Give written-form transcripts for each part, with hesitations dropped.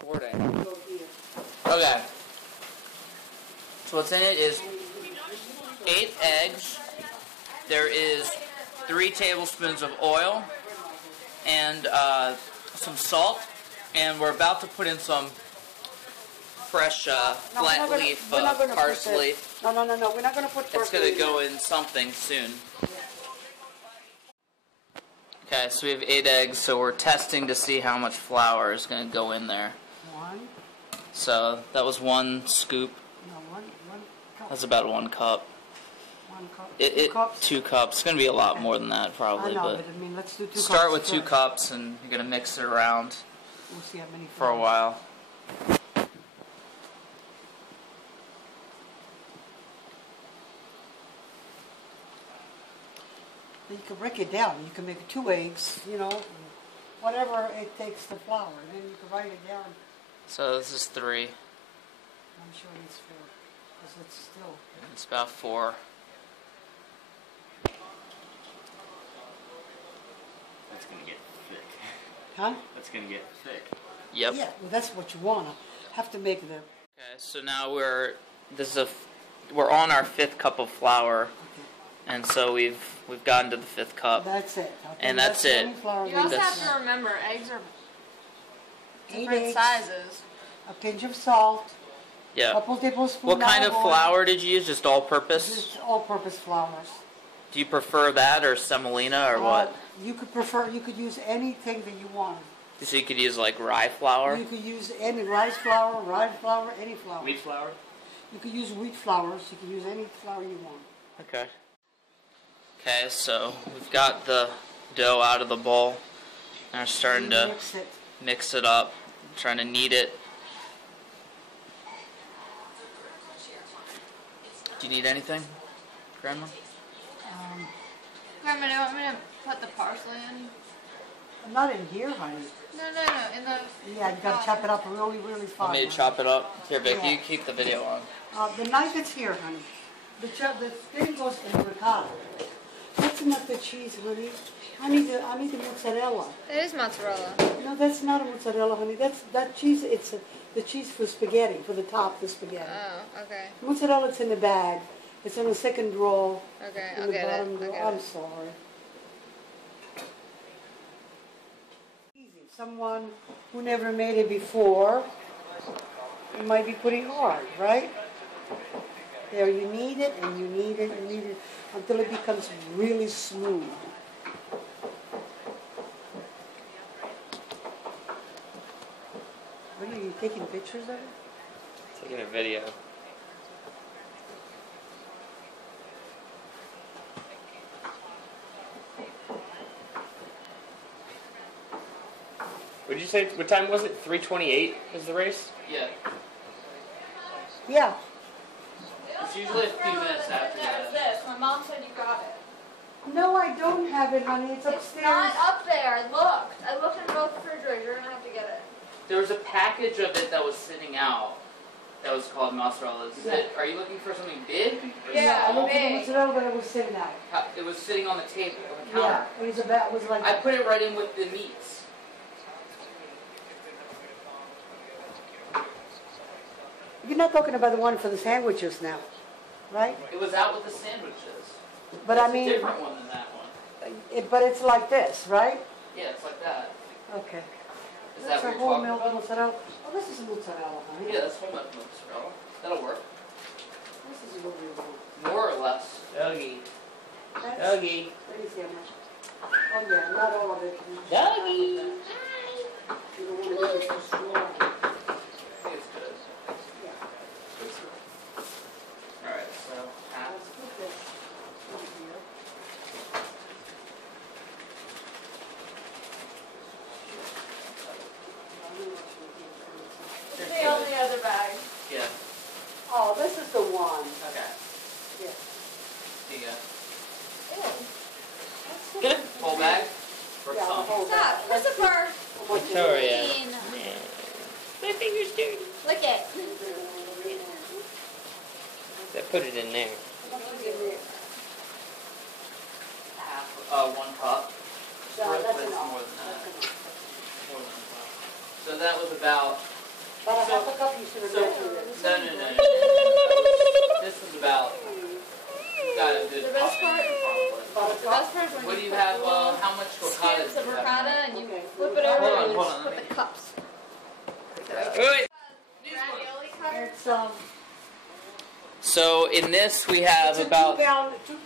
recording. Okay. So what's in it is 8 eggs. There is 3 tablespoons of oil and some salt, and we're about to put in some fresh flat leaf parsley. No, we're not going to put parsley. It's going to go in something soon. Okay, so we have 8 eggs, so we're testing to see how much flour is going to go in there. 1. So that was 1 scoop. No, 1 cup. That's about 1 cup. 1 cup. 2 cups? 2 cups. It's going to be a lot more than that, probably. I know, but I mean, let's do 2 cups. Start with 2 cups, and you're going to mix it around we'll see how many for a while. You can break it down. You can make 2 eggs, you know, whatever it takes to flour. And then you can write it down. So this is 3. I'm sure it's 4, because it's still... It's about 4. That's going to get thick. Huh? That's going to get thick. Yep. Yeah, well, that's what you want. Have to make the... Okay, so now we're on our 5th cup of flour. Okay. And so we've gotten to the 5th cup. That's it. Okay, and that's it. You also have to remember, eggs are 8 different eggs, sizes. a pinch of salt, Yeah. a couple tablespoons. What kind of flour did you use? Just all-purpose? Just all-purpose flours. Do you prefer that or semolina or what? You could use anything that you want. So you could use like rye flour? You could use any rice flour, rye flour, any flour. Wheat flour? You could use wheat flours. You could use any flour you want. Okay. Okay, so we've got the dough out of the bowl. Now we're starting to mix it up. I'm trying to knead it. Do you need anything, Grandma? Grandma, do you want me to put the parsley in? Not in here, honey. No, in the... Yeah, you gotta chop it up really, really fine. Want me to chop it up? Here, Vic, you keep the video on. The knife is here, honey. The thing goes in ricotta. That's not the cheese, honey. I need the mozzarella. It is mozzarella. No, that's not a mozzarella, honey. That cheese. It's the cheese for spaghetti, for the top, the spaghetti. Oh, okay. Mozzarella's in the bag. It's on the second roll. Okay, in I'll the get bottom it. drawer. I'm sorry. Easy. Someone who never made it before, you might be putting hard, right? There, you knead it and you knead it and knead it until it becomes really smooth. What are you taking pictures of it? Taking a video. What did you say? What time was it? 3:28 is the race? Yeah. Yeah. It's usually a few minutes after that. This. My mom said you got it. No, I don't have it, honey. It's upstairs. It's not up there. I looked. I looked in both refrigerators. You're going to have to get it. There was a package of it that was sitting out that was called mozzarella. Are you looking for something big? Yeah, I looked at the big. mozzarella, but it was sitting out. It was sitting on the table, on the counter. Yeah, it was like... I put it right in with the meats. You're not talking about the one for the sandwiches now, right? It was out with the sandwiches. But It's I mean... a different one than that one. But it's like this, right? Yeah, it's like that. Okay. Is That's that a what whole you're talking milk about? mozzarella. Oh, this is mozzarella, honey. Yeah, that's whole milk mozzarella. That'll work. This is what we want. More or less. Dougie. That's... Dougie. Let me see how much. Oh yeah, not all of it. Dougie. You don't want to make it too strong. I think it's good. Yeah. Alright, so half. Let's put this in here. It's the only other bag. Yeah. Oh, this is the one. Okay. Yeah. Here you go. Ew. Whole bag? Or Yeah, some? the whole Stop. bag. Christopher. Victoria. Clean. My finger's dirty. Lick it. Put it in there. Half, 1 cup. Yeah, Or that's it's enough. more than that. That's enough. More than 1 cup. So that was about About a half a cup you should have measured it. No. This is about. Got a good The best part is when What do you you put have? little How much ricotta scoops do of you have? ricotta and you flip it over and Hold on, put let me- the cups. Wait. Ravioli cutter. It's So in this we have it's a about 2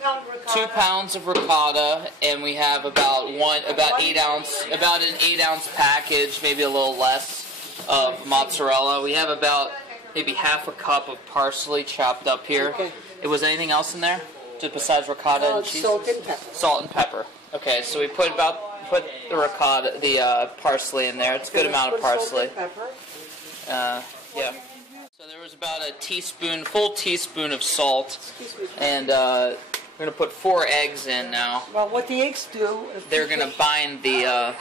pound ricotta. 2 pounds of ricotta, and we have about an 8-ounce package, maybe a little less, of mozzarella. We have about maybe half a cup of parsley chopped up here. Okay. Was anything else in there, just besides ricotta and cheese? Salt and pepper. Salt and pepper. Okay, so we put the ricotta, the parsley in there. It's a good amount of parsley. Salt and pepper. Yeah. So there was about a full teaspoon of salt, and we're gonna put 4 eggs in now. Well, what the eggs do is They're gonna bind the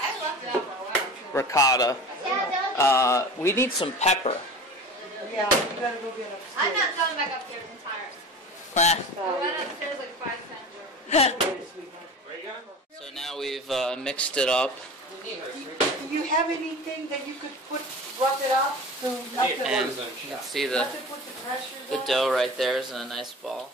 ricotta. We need some pepper. Yeah, you gotta go get upstairs. I'm not going back upstairs. I'm tired. I went upstairs like 5 times. So now we've mixed it up, Do you have anything that you could rough it up to not to, and you can see the not to put the pressure on? dough right there is in a nice ball.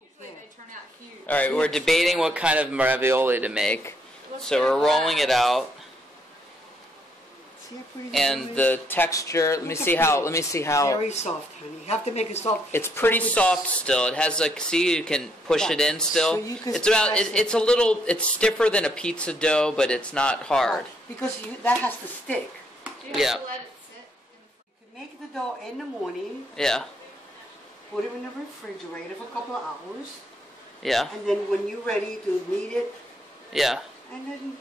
Usually they turn out huge. All right, we're debating what kind of ravioli to make. So we're rolling it out, See how pretty the and dough the texture. Let me see how. Very soft, honey. You have to make it soft. It's pretty soft still. It has see, you can push it in still. So you can It's about press it. it's a little stiffer than a pizza dough, but it's not hard. Because that has to stick. Do you Yeah. have to let it sit? You can make the dough in the morning, Yeah, put it in the refrigerator for a couple of hours, yeah, and then when you're ready to knead it, yeah. and then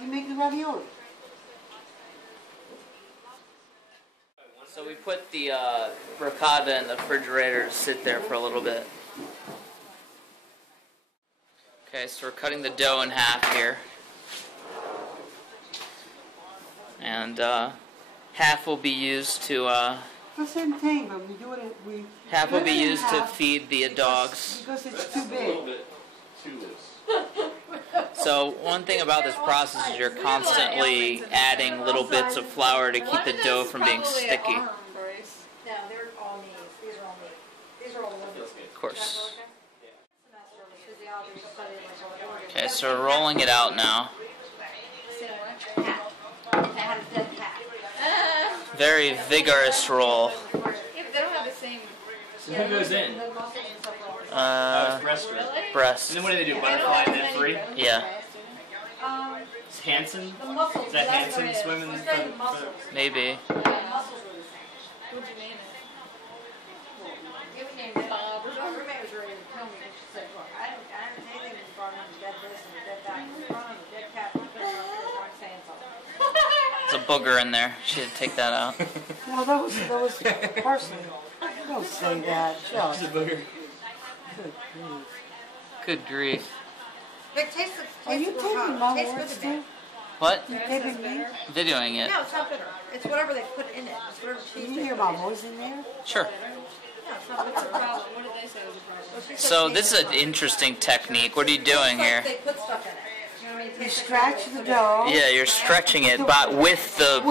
you make the ravioli. So we put the ricotta in the refrigerator to sit there for a little bit. Okay, so we're cutting the dough in half here. And half will be used to The same thing, but we do it. half will cut be it in used to half feed the dogs. because it's too big. So one thing about this process is you're constantly adding little bits of flour to keep the dough from being sticky. No, they're all knees. These are all knees. These are all the ones. Of course. Okay, so we're rolling it out now. Very vigorous roll. Yeah, but they don't have the same. So who goes in? The muscles and stuff are all Breast strip. Breast. And then what do they do? Butterfly and then free? Yeah, Is Hanson? The muscles. Is that that's what Hanson it is. swimming? It's very muscles. maybe. Yeah, muscles are the same. What'd you name it? Yeah, we named it Bob. Our roommate was ready to kill me. She said, "Look, I don't anything in front of a dead this and a dead that. In front of a dead cat, I'm saying something." There's a booger in there. She had to take that out. No, that was parsley. Don't say that, Just a Chuck. booger. Good grief. Vic, taste the Are you taking my words too? What? You taping me? Videoing it. No, it's not bitter. It's whatever they put in it. It's whatever cheese Can they you hear put my in it. voice in there? Sure. No, it's not bitter. What did they say was a problem? So this is an interesting technique. What are you doing here? They put stuff in it. You know what I mean? It You tastes scratch like the dough. Yeah, you're stretching it, but with the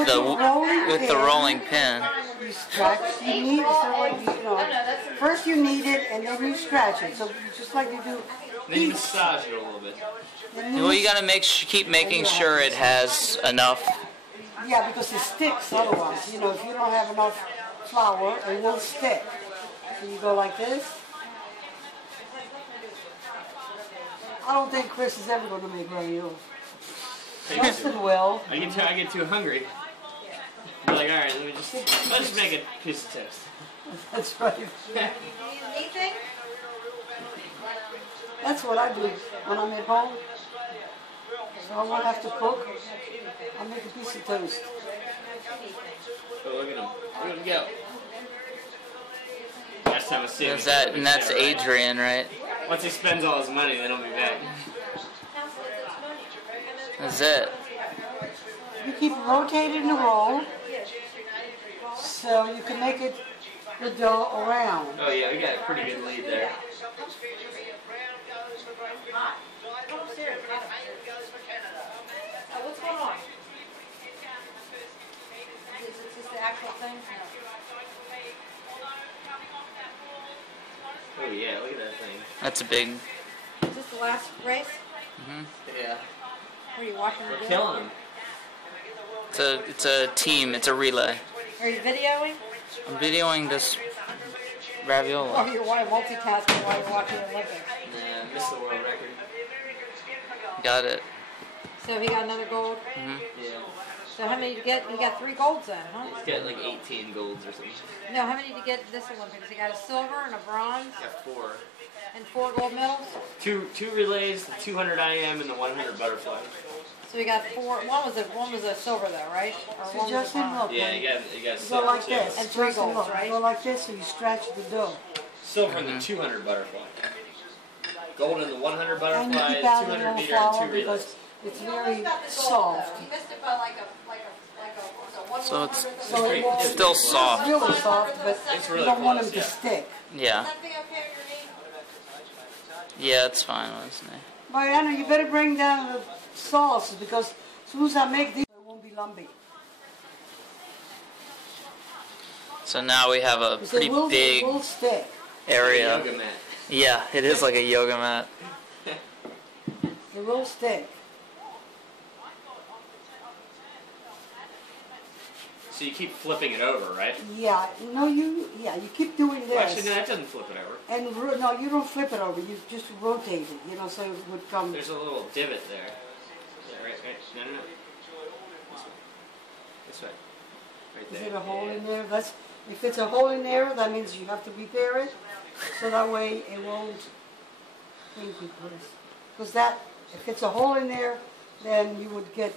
rolling pin. You scratch. You knead it so like you know. First you knead it and then you scratch it. So just like you do. Then you massage it a little bit. Well, you gotta keep making sure it has enough. Yeah, because it sticks otherwise. You know, if you don't have enough flour, it will stick. So you go like this. I don't think Chris is ever going to make ravioli. Justin will. I get too hungry. I'm like, all right, let's just make a piece of toast. That's right. Anything? That's what I do when I'm at home. So I won't have to cook. I'll make a piece of toast. Oh, look at him. Look at him go. Last time I see him. And that's Adrian, right? Once he spends all his money, then he'll be back. That's it. You keep rotating the roll so you can make it the dough around. Oh yeah, we got a pretty good lead there. What's going on? Is it just the actual thing? No. Oh yeah, look at that thing. That's a big. Is this the last race? Yeah. Were you watching the We're game? killing them. It's a team. It's a relay. Are you videoing? I'm videoing this ravioli. Oh, you're multitasking while you're watching the Olympics. Nah, missed the world record. Got it. So he got another gold. Mhm. Yeah. So how many did you get? You got 3 golds then, huh? He's got like 18 golds or something. No, how many did you get this Olympics? You got a silver and a bronze Got 4. and 4 gold medals? Two relays, the 200 IM and the 100 butterfly. So you got 4. One was a silver though, right? Or So one was just a bronze. look, Yeah, right? you got You go silver like too. this. And 3 Just golds, look. right? You go like this, so you stretch the dough. Silver in the 200 butterfly. Gold in the 100 And butterfly, you keep adding 200 more meter, flour and 2 relays. because it's very soft. You missed it by like a So it's So it won't, It's still soft. It's really soft, but It's really you don't want them close, to yeah. stick. yeah. Something okay on your knee? Yeah, it's fine, isn't it? Mariana, you better bring down the sauce because as soon as I make these, it won't be lumpy. So now we have a Because pretty it will big stick. area. Yoga mat. Yeah, it is like a yoga mat. It will stick. So you keep flipping it over, right? Yeah, you keep doing this. Well, actually, no, that doesn't flip it over. And no, you don't flip it over. You just rotate it, so it would come. There's a little divot there. Yeah, right. No. This way. Right Is there. it a hole Yeah. in there? If it's a hole in there, that means you have to repair it, so that way it won't. Because if it's a hole in there, then you would get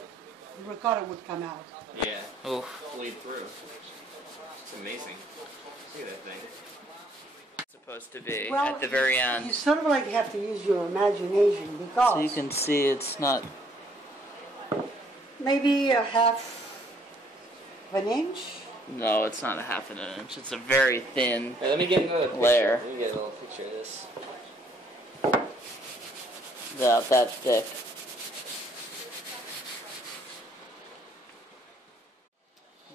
the ricotta would come out. Yeah. Oof. Bleed through. It's amazing. Look at that thing. It's supposed to be Well, at the very You end. sort of like have to use your imagination because So you can see it's not. maybe a half of an inch. No, it's not a half an inch. It's a very thin. Hey, let me get another picture. Layer. Let me get a little picture of this. About that thick.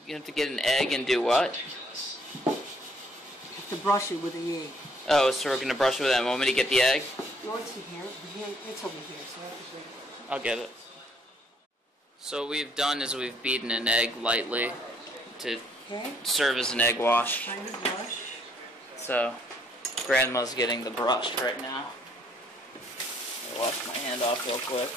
You have to get an egg and do what? You have to brush it with the egg. Oh, so we're gonna brush it with that. Want me to get the egg? No, it's here. It's over here. So I have to bring it. I'll get it. So what we've done is we've beaten an egg lightly to Okay. serve as an egg wash. Kind of brush. So Grandma's getting the brush right now. I'll wash my hand off real quick.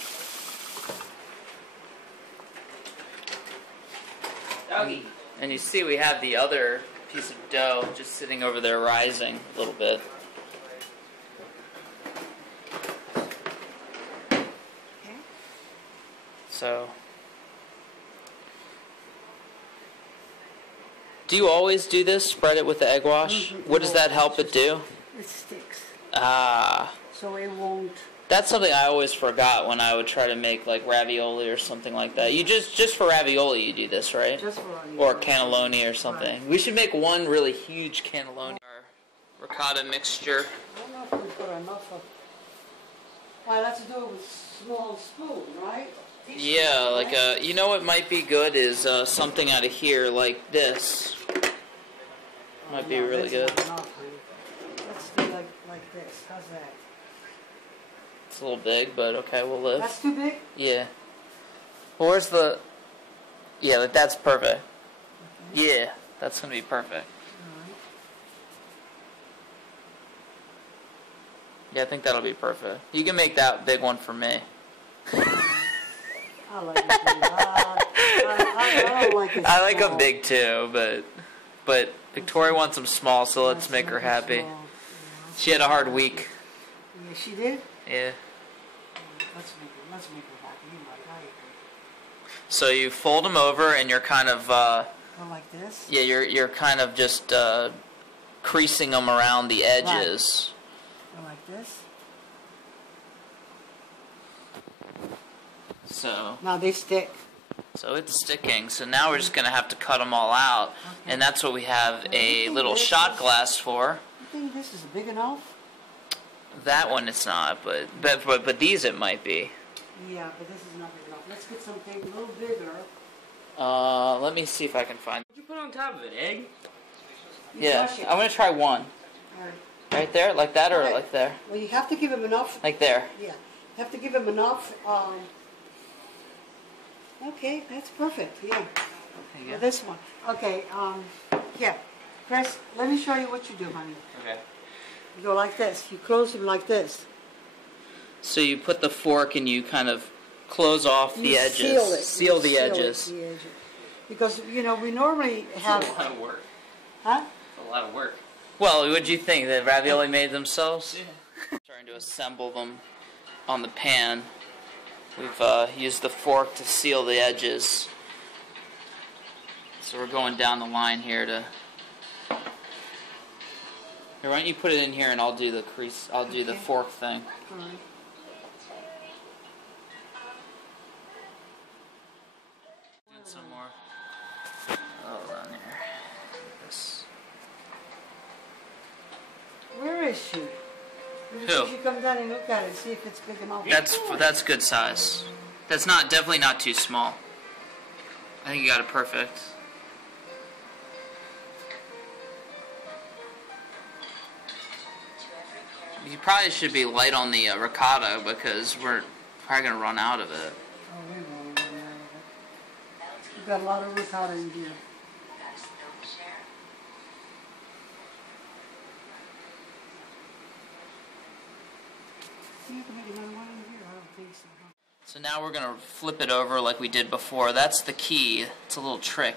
And you see we have the other piece of dough just sitting over there rising a little bit. Okay. So, do you always do this? Spread it with the egg wash? Mhm. What does that help it do? It sticks, Ah, so it won't. that's something I always forgot when I would try to make like ravioli or something like that. You just for ravioli you do this, right? Just for onion. Or cannelloni or something. We should make one really huge cannelloni. Our ricotta mixture. I don't know if we put enough of. Well, let's do it with small spoon, right? Yeah, like you know what might be good is something out of here like this. Might be No, really that's good. not enough, honey. Let's do like this. How's that? It's a little big, but okay, we'll live. That's too big? Yeah. Well, where's the? Yeah, like that's perfect. Yeah, that's gonna be perfect. Alright. Yeah, I think that'll be perfect. You can make that big one for me. I like it pretty hot. I don't like it I like them small. big too, but Victoria wants them small, so let's make her happy. Small, She had a hard week. Yeah, she did? Yeah. Let's make her happy. You like, I agree. So you fold them over, and you're kind of Go like this? yeah, you're kind of just creasing them around the edges. Go like this? So Now they stick. it's sticking. So now we're just gonna have to cut them all out, and that's what we have a little shot glass for. You think this is big enough? That one it's not, but these it might be. Yeah, but this is not big enough. Let's get something a little bigger. Let me see if I can find. What'd you put on top of it? Egg? Yeah, I'm gonna try one. Alright. Right there, like that, or Right. like there? Well, you have to give him enough. Like there. Yeah. You have to give him enough. Okay, that's perfect. Yeah. There you go. This one. Okay. Yeah. Press. Let me show you what you do, honey. Okay. You go like this. You close him like this. So you put the fork and you kind of close off the You edges. seal it. Seal You the seal edges. it, the edges. Because we normally have. That's a lot of work. Huh? That's a lot of work. Well, what do you think? The ravioli made themselves? Yeah. Trying to assemble them on the pan. We've used the fork to seal the edges. So we're going down the line here to. Here, why don't you put it in here and I'll do the crease. I'll do the fork thing. All right. And some more. Oh, around here. This. Where is she? Maybe Who? she should come down and look at it, see if it's big enough. That's good size. That's definitely not too small. I think you got it perfect. You probably should be light on the ricotta because we're probably gonna run out of it. Oh, we won't run out of it. We've got a lot of ricotta in here. Yeah, but you got one in here? I don't think so. Huh? So now we're gonna flip it over like we did before. That's the key. It's a little trick.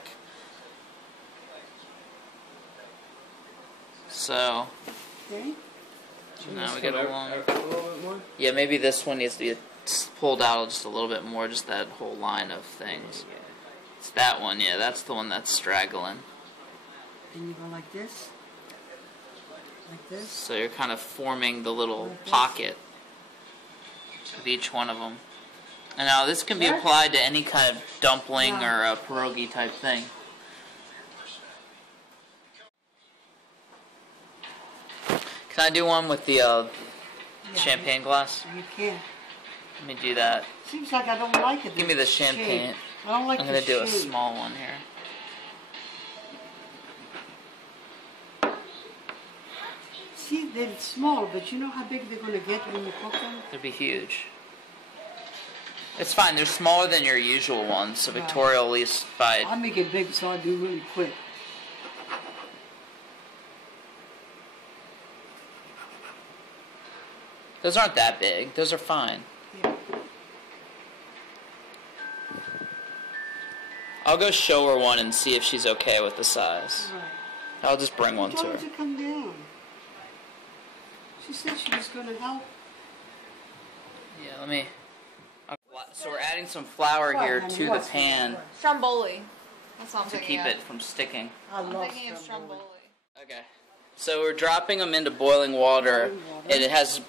So Okay. now we get along. A little bit more? Yeah, maybe this one needs to be pulled out just a little bit more, just that whole line of things. It's that one, yeah, that's the one that's straggling. And you go like this. Like this. So you're kind of forming the little Like this. pocket of each one of them. And now this can be applied to any kind of dumpling or a pierogi type thing. Can I do one with the Yeah, champagne glass? You can't. Let me do that. Seems like I don't like it. Give me the champagne. Shape. I don't like I'm the going to do a shape. small one here. See, they're small, but you know how big they're going to get when you cook them? They'd be huge. It's fine. They're smaller than your usual ones, so Victoria will at least buy I make it big so I do really quick. Those aren't that big. Those are fine. Yeah. I'll go show her one and see if she's okay with the size. Right. I'll just bring one I to told her. her to come down. She said she was going to help. Yeah, let me. So we're adding some flour here to the pan Stromboli. That's what I'm to thinking keep of. it from sticking. I love I'm thinking of stromboli. Stromboli. Okay. So we're dropping them into boiling water, and it has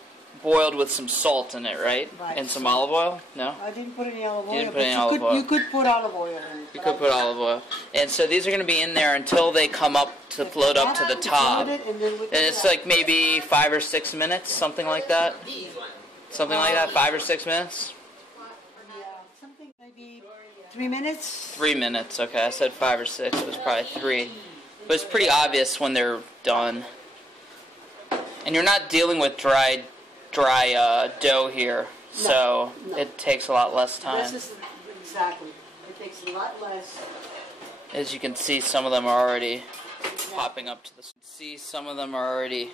boiled with some salt in it, right? Right. And some olive oil? No? I didn't put any olive oil. didn't put but any olive oil. You could put olive oil in it. You could put olive oil. And so these are going to be in there until they come up to float up to the top. And it's like maybe 5 or 6 minutes, something like that. Something like that, 5 or 6 minutes? Yeah, something maybe 3 minutes. 3 minutes, okay. I said 5 or 6. It was probably 3. But it's pretty obvious when they're done. And you're not dealing with dry dough here, so no. it takes a lot less time. This is exactly. It takes a lot less. As you can see, some of them are already popping up to the. See, some of them are already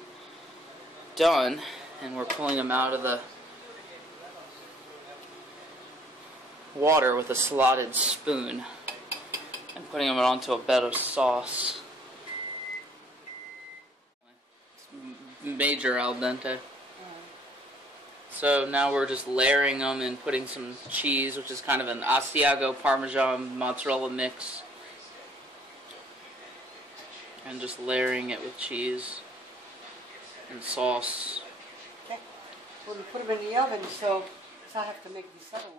done, and we're pulling them out of the water with a slotted spoon and putting them onto a bed of sauce. Major al dente. So now we're just layering them and putting some cheese, which is kind of an Asiago Parmesan mozzarella mix. And just layering it with cheese and sauce. Okay. We'll put them in the oven, so I have to make these other ones.